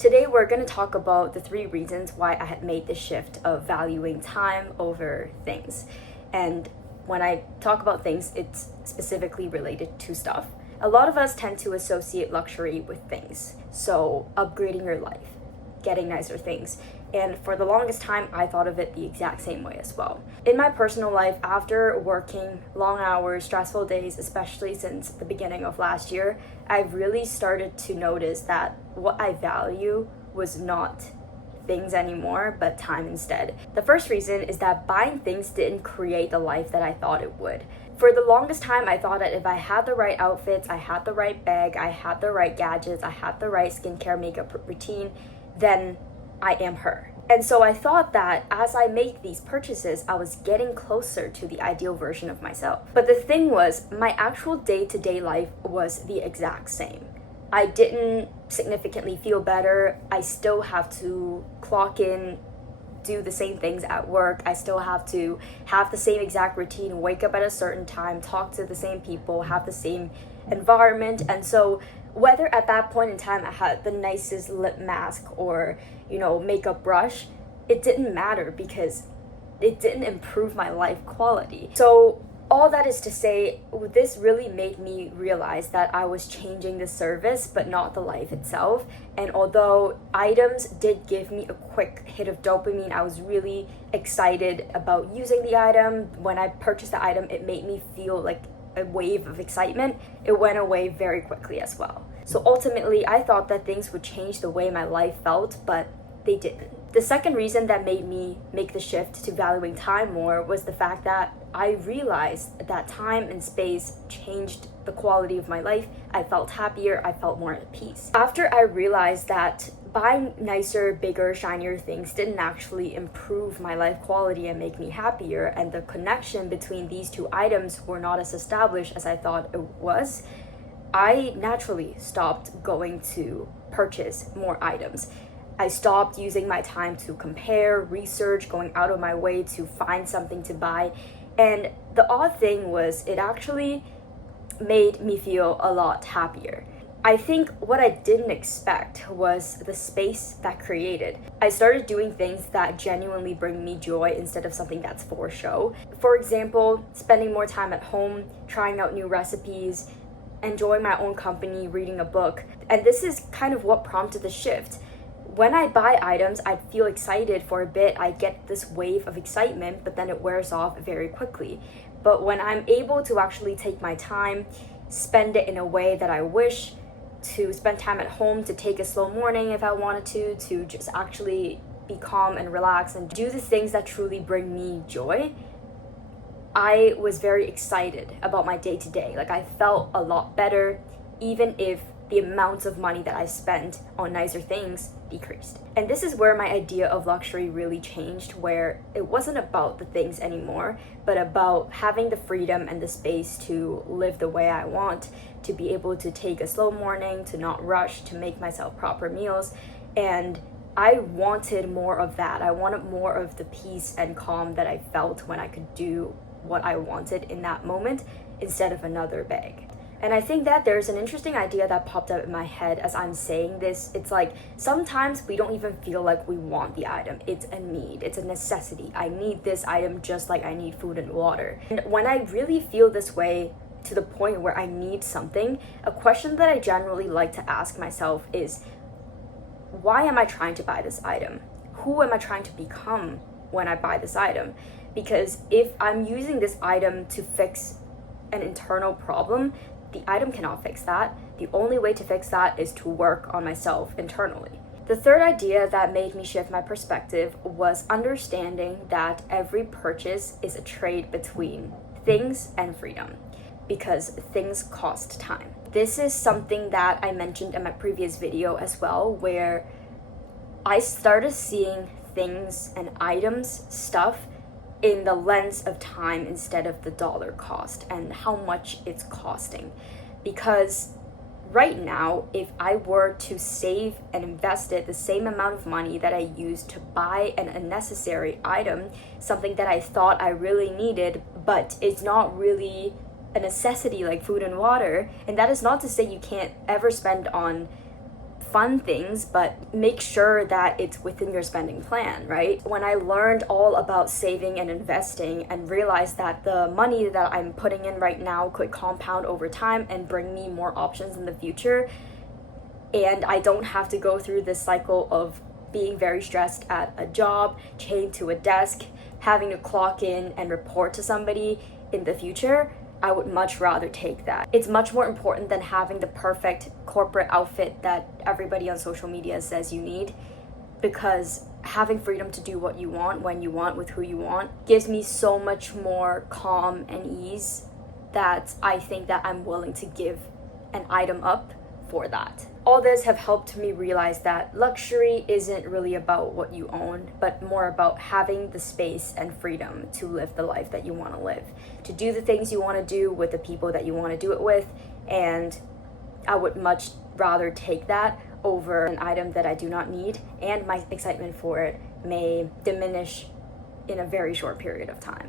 Today we're going to talk about the 3 reasons why I had made the shift of valuing time over things. And when I talk about things, it's specifically related to stuff. A lot of us tend to associate luxury with things. So upgrading your life, getting nicer things. And for the longest time, I thought of it the exact same way as well. In my personal life, after working long hours, stressful days, especially since the beginning of last year, I've really started to notice that what I value was not things anymore, but time instead. The first reason is that buying things didn't create the life that I thought it would. For the longest time, I thought that if I had the right outfits, I had the right bag, I had the right gadgets, I had the right skincare makeup routine, then I am her. And so I thought that as I make these purchases, I was getting closer to the ideal version of myself. But the thing was, my actual day-to-day life was the exact same. I didn't significantly feel better. I still have to clock in, do the same things at work. I still have to have the same exact routine, wake up at a certain time, talk to the same people, have the same environment. And so whether at that point in time I had the nicest lip mask or, makeup brush, it didn't matter because it didn't improve my life quality. So all that is to say, this really made me realize that I was changing the service, but not the life itself. And although items did give me a quick hit of dopamine, I was really excited about using the item. When I purchased the item, it made me feel like a wave of excitement. It went away very quickly as well. So ultimately, I thought that things would change the way my life felt, but they didn't. The second reason that made me make the shift to valuing time more was the fact that I realized that time and space changed the quality of my life. I felt happier, I felt more at peace. After I realized that buying nicer, bigger, shinier things didn't actually improve my life quality and make me happier, and the connection between these 2 items were not as established as I thought it was, I naturally stopped going to purchase more items. I stopped using my time to compare, research, going out of my way to find something to buy. And the odd thing was, it actually made me feel a lot happier. I think what I didn't expect was the space that created. I started doing things that genuinely bring me joy instead of something that's for show. For example, spending more time at home, trying out new recipes, enjoying my own company, reading a book. And this is kind of what prompted the shift. When I buy items, I feel excited for a bit. I get this wave of excitement, but then it wears off very quickly. But when I'm able to actually take my time, spend it in a way that I wish, to spend time at home, to take a slow morning if I wanted to just actually be calm and relax and do the things that truly bring me joy, I was very excited about my day-to-day. Like, I felt a lot better, even if the amounts of money that I spent on nicer things decreased. And this is where my idea of luxury really changed, where it wasn't about the things anymore, but about having the freedom and the space to live the way I want, to be able to take a slow morning, to not rush, to make myself proper meals. And I wanted more of that. I wanted more of the peace and calm that I felt when I could do what I wanted in that moment instead of another bag. And I think that there's an interesting idea that popped up in my head as I'm saying this. It's like, sometimes we don't even feel like we want the item. It's a need, it's a necessity. I need this item just like I need food and water. And when I really feel this way, to the point where I need something, a question that I generally like to ask myself is, why am I trying to buy this item? Who am I trying to become when I buy this item? Because if I'm using this item to fix an internal problem, the item cannot fix that. The only way to fix that is to work on myself internally. The third idea that made me shift my perspective was understanding that every purchase is a trade between things and freedom, because things cost time. This is something that I mentioned in my previous video as well, where I started seeing things and items, stuff, in the lens of time instead of the dollar cost and how much it's costing. Because right now, if I were to save and invest it the same amount of money that I used to buy an unnecessary item, something that I thought I really needed, but it's not really a necessity like food and water, and that is not to say you can't ever spend on fun things, but make sure that it's within your spending plan, right? When I learned all about saving and investing and realized that the money that I'm putting in right now could compound over time and bring me more options in the future, and I don't have to go through this cycle of being very stressed at a job, chained to a desk, having to clock in and report to somebody in the future, I would much rather take that. It's much more important than having the perfect corporate outfit that everybody on social media says you need, because having freedom to do what you want, when you want, with who you want, gives me so much more calm and ease that I think that I'm willing to give an item up for that. All this have helped me realize that luxury isn't really about what you own, but more about having the space and freedom to live the life that you want to live, to do the things you want to do with the people that you want to do it with. And I would much rather take that over an item that I do not need, and my excitement for it may diminish in a very short period of time.